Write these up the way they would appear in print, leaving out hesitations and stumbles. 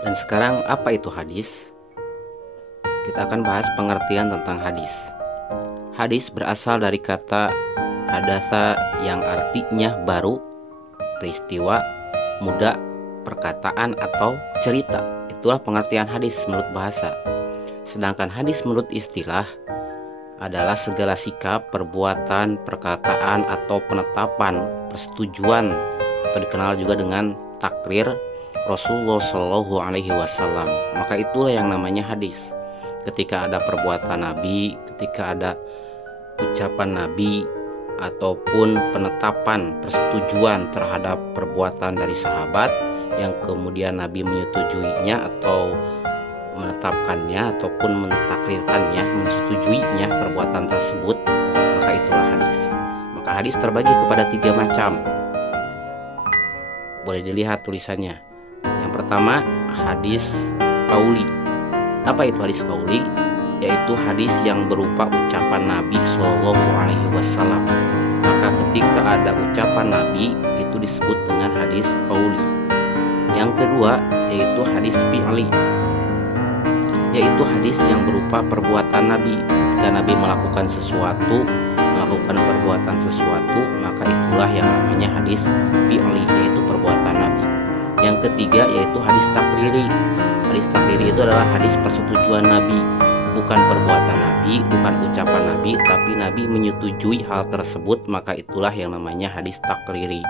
Dan sekarang apa itu hadis? Kita akan bahas pengertian tentang hadis. Hadis berasal dari kata hadatsa yang artinya baru, peristiwa, muda, perkataan atau cerita. Itulah pengertian hadis menurut bahasa. Sedangkan hadis menurut istilah adalah segala sikap, perbuatan, perkataan atau penetapan, persetujuan atau dikenal juga dengan takrir Rasulullah Shallallahu Alaihi Wasallam. Maka itulah yang namanya hadis. Ketika ada perbuatan Nabi, ketika ada ucapan Nabi, ataupun penetapan persetujuan terhadap perbuatan dari sahabat yang kemudian Nabi menyetujuinya atau menetapkannya ataupun mentakrirkannya, menyetujuinya perbuatan tersebut, maka itulah hadis. Maka hadis terbagi kepada 3 macam. Boleh dilihat tulisannya. Yang pertama, hadis qauli. Apa itu hadis qauli? Yaitu hadis yang berupa ucapan Nabi Shallallahu Alaihi Wasallam. Maka ketika ada ucapan Nabi, itu disebut dengan hadis qauli. Yang kedua yaitu hadis fi'li, yaitu hadis yang berupa perbuatan Nabi. Ketika Nabi melakukan sesuatu, melakukan perbuatan sesuatu, maka itulah yang namanya hadis fi'li, yaitu perbuatan Nabi. Yang ketiga yaitu hadis takriri. Hadis takriri itu adalah hadis persetujuan Nabi, bukan perbuatan Nabi, bukan ucapan Nabi, tapi Nabi menyetujui hal tersebut, maka itulah yang namanya hadis takriri.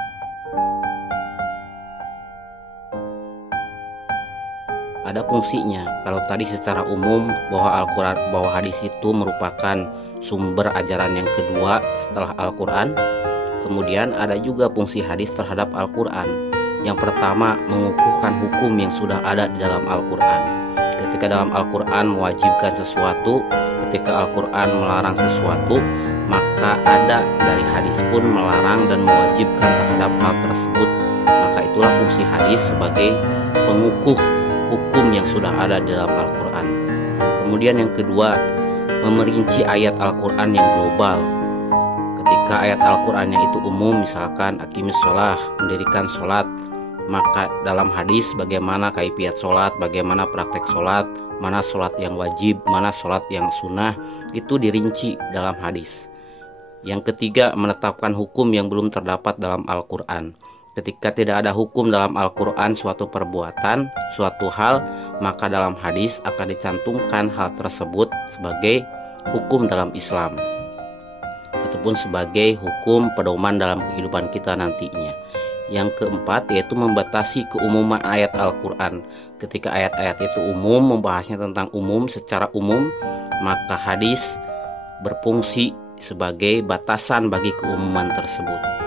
Ada fungsinya. Kalau tadi secara umum bahwa Al-Quran, bahwa hadis itu merupakan sumber ajaran yang kedua setelah Al-Quran, kemudian ada juga fungsi hadis terhadap Al-Quran. Yang pertama, mengukuhkan hukum yang sudah ada di dalam Al-Quran. Ketika dalam Al-Quran mewajibkan sesuatu, ketika Al-Quran melarang sesuatu, maka ada dari hadis pun melarang dan mewajibkan terhadap hal tersebut. Maka itulah fungsi hadis sebagai pengukuh hukum yang sudah ada di dalam Al-Quran. Kemudian yang kedua, memerinci ayat Al-Quran yang global. Ketika ayat Al-Qurannya itu umum, misalkan aqimis sholah, mendirikan sholat, maka dalam hadis bagaimana kaifiat sholat, bagaimana praktek sholat, mana sholat yang wajib, mana sholat yang sunnah, itu dirinci dalam hadis. Yang ketiga, menetapkan hukum yang belum terdapat dalam Al-Quran. Ketika tidak ada hukum dalam Al-Quran suatu perbuatan, suatu hal, maka dalam hadis akan dicantumkan hal tersebut sebagai hukum dalam Islam ataupun sebagai hukum pedoman dalam kehidupan kita nantinya. Yang keempat yaitu membatasi keumuman ayat Al-Quran. Ketika ayat-ayat itu umum, membahasnya tentang umum secara umum, maka hadis berfungsi sebagai batasan bagi keumuman tersebut.